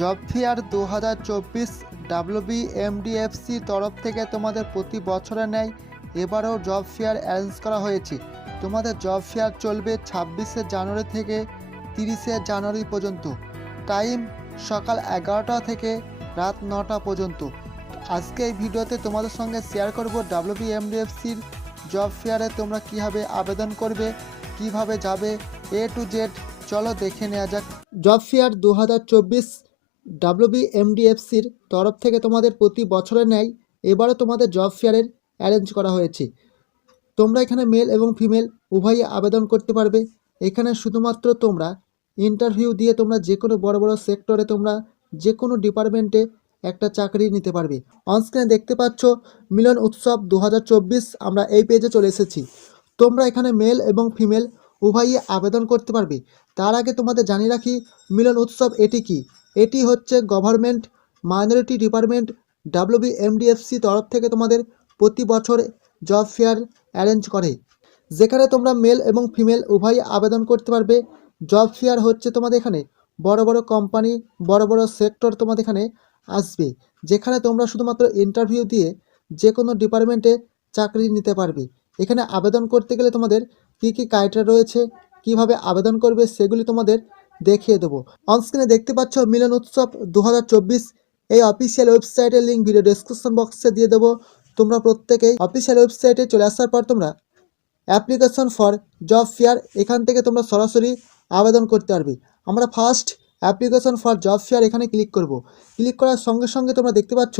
Job fair দু হাজার চব্বিশ ডাব্লিউবি এমডিএফসির তরফ থেকে তোমাদের প্রতি বছরে নেয় এবারও জব ফেয়ার অ্যারেঞ্জ করা হয়েছে। তোমাদের জব ফেয়ার চলবে ছাব্বিশে জানুয়ারি থেকে তিরিশে জানুয়ারি পর্যন্ত। টাইম সকাল এগারোটা থেকে রাত নটা পর্যন্ত। আজকে এই ভিডিওতে তোমাদের সঙ্গে শেয়ার করব ডাব্লিউবি এমডিএফসির জব ফেয়ারে তোমরা কীভাবে আবেদন করবে, কীভাবে যাবে এ টু জেড চলো দেখে নেওয়া যাক। জব ফেয়ার দু হাজার চব্বিশ হাজার চব্বিশ ডাব্লিউবি এমডিএফসির তরফ থেকে তোমাদের প্রতি বছরে নেয় এবারও তোমাদের জব ফেয়ারের অ্যারেঞ্জ করা হয়েছে। তোমরা এখানে মেল এবং ফিমেল উভয়ই আবেদন করতে পারবে। এখানে শুধুমাত্র তোমরা ইন্টারভিউ দিয়ে তোমরা যে কোনো বড় বড় সেক্টরে তোমরা যে কোনো ডিপার্টমেন্টে একটা চাকরি নিতে পারবে। অনস্ক্রিনে দেখতে পাচ্ছ মিলন উৎসব দু হাজার চব্বিশ, আমরা এই পেজে চলে এসেছি। তোমরা এখানে মেল এবং ফিমেল উভয়ই আবেদন করতে পারবে। তার আগে তোমাদের জানিয়ে রাখি, মিলন উৎসব এটি কি? এটি হচ্ছে government minority department WB MDFC তরফ থেকে তোমাদের প্রতি বছর জব ফেয়ার অ্যারেঞ্জ করে। যেখানে তোমরা মেল এবং ফিমেল উভয়ই আবেদন করতে পারবে। জব ফেয়ার হচ্ছে তোমাদের এখানে বড় বড় কোম্পানি, বড় বড় সেক্টর তোমাদের এখানে আসবে, যেখানে তোমরা শুধুমাত্র ইন্টারভিউ দিয়ে যে কোনো ডিপার্টমেন্টে চাকরি নিতে পারবে। এখানে আবেদন করতে গেলে তোমাদের কী কী ক্রাইটেরিয়া রয়েছে, কীভাবে আবেদন করবে, সেগুলি তোমাদের দেখিয়ে দেবো। অনস্ক্রিনে দেখতে পাচ্ছ মিলন উৎসব দু হাজার চব্বিশ। এই অফিসিয়াল ওয়েবসাইটের লিঙ্ক ভিডিও ডেসক্রিপশন বক্সে দিয়ে দেবো। তোমরা প্রত্যেকেই অফিসিয়াল ওয়েবসাইটে চলে আসার পর তোমরা অ্যাপ্লিকেশন ফর জব ফেয়ার এখান থেকে তোমরা সরাসরি আবেদন করতে পারবে। আমরা first application for job fair এখানে ক্লিক করব। ক্লিক করার সঙ্গে সঙ্গে তোমরা দেখতে পাচ্ছ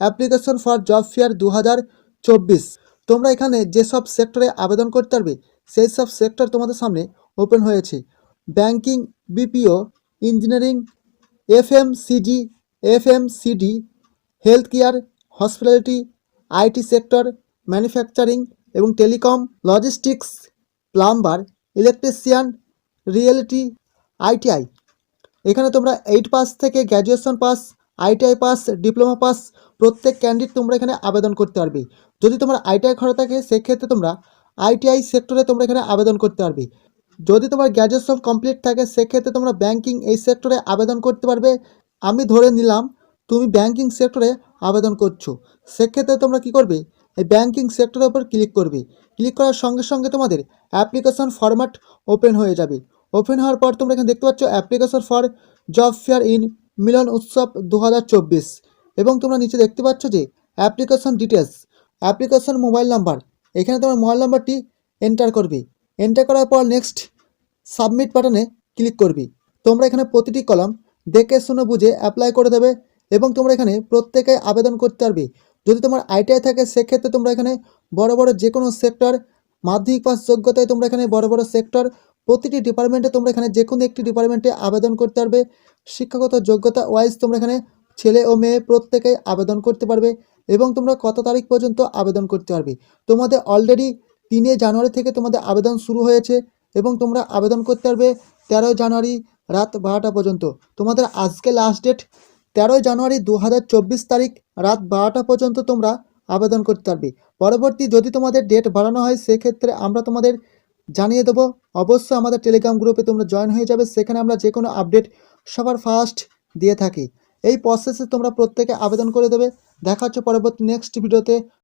অ্যাপ্লিকেশন ফর জব ফেয়ার দু হাজার চব্বিশ। তোমরা এখানে যেসব সেক্টরে আবেদন করতে পারবে, সেই সব সেক্টর তোমাদের সামনে ওপেন হয়েছে। Banking, BPO, engineering, FMCG, FMCD health care hospitality, IT sector, manufacturing এবং telecom, logistics, plumber, electrician, reality, ITI. এখানে তোমরা এইট পাস থেকে graduation pass, ITI pass, diploma pass, প্রত্যেক ক্যান্ডিডেট তোমরা এখানে আবেদন করতে পারবে। যদি তোমার আইটিআই খরা থাকে, সেক্ষেত্রে তোমরা আইটিআই সেক্টরে তোমরা এখানে আবেদন করতে পারবে। যদি তোমার গ্র্যাজুয়েশন কমপ্লিট থাকে, সেক্ষেত্রে তোমরা ব্যাংকিং এই সেক্টরে আবেদন করতে পারবে। আমি ধরে নিলাম, তুমি ব্যাংকিং সেক্টরে আবেদন করছ। সেক্ষেত্রে তোমরা কি করবে? এই ব্যাংকিং সেক্টরের উপর ক্লিক করবে। ক্লিক করার সঙ্গে সঙ্গে তোমাদের অ্যাপ্লিকেশন ফরম্যাট ওপেন হয়ে যাবে। ওপেন হওয়ার পর তোমরা এখানে দেখতে পাচ্ছ application for job fair in Milan Utsav দু হাজার চব্বিশ। এবং তোমরা নিচে দেখতে পাচ্ছ যে application details application mobile number এখানে তোমার মোবাইল নাম্বারটি এন্টার করবে। এন্টার করার পর নেক্সট সাবমিট বাটনে ক্লিক করবি। তোমরা এখানে প্রতিটি কলাম দেখে শুনে বুঝে অ্যাপ্লাই করে দেবে এবং তোমরা এখানে প্রত্যেকে আবেদন করতে পারবে। যদি তোমার আইটিআই থাকে, সেক্ষেত্রে তোমরা এখানে বড় বড় যে কোনো সেক্টর মাধ্যমিক পাস যোগ্যতায় তোমরা এখানে বড় বড় সেক্টর প্রতিটি ডিপার্টমেন্টে তোমরা এখানে যে কোনো একটি ডিপার্টমেন্টে আবেদন করতে পারবে। শিক্ষাগত যোগ্যতা ওয়াইজ তোমরা এখানে ছেলে ও মেয়ে প্রত্যেকেই আবেদন করতে পারবে এবং তোমরা কত তারিখ পর্যন্ত আবেদন করতে পারবে। তোমাদের অলরেডি তিনে জানুয়ারি থেকে তোমাদের আবেদন শুরু হয়েছে এবং তোমরা আবেদন করতে পারবে তেরোই জানুয়ারি রাত বারোটা পর্যন্ত। তোমাদের আজকে লাস্ট ডেট তেরোই জানুয়ারি দু হাজার চব্বিশ তারিখ রাত বারোটা পর্যন্ত তোমরা আবেদন করতে পারবে। পরবর্তী যদি তোমাদের ডেট বাড়ানো হয়, সেক্ষেত্রে আমরা তোমাদের জানিয়ে দেবো। অবশ্যই আমাদের টেলিগ্রাম গ্রুপে তোমরা জয়েন হয়ে যাবে। সেখানে আমরা যে কোনো আপডেট সবার ফার্স্ট দিয়ে থাকি। এই প্রসেসে তোমরা প্রত্যেকে আবেদন করে দেবে। দেখা হচ্ছে পরবর্তী নেক্সট ভিডিওতে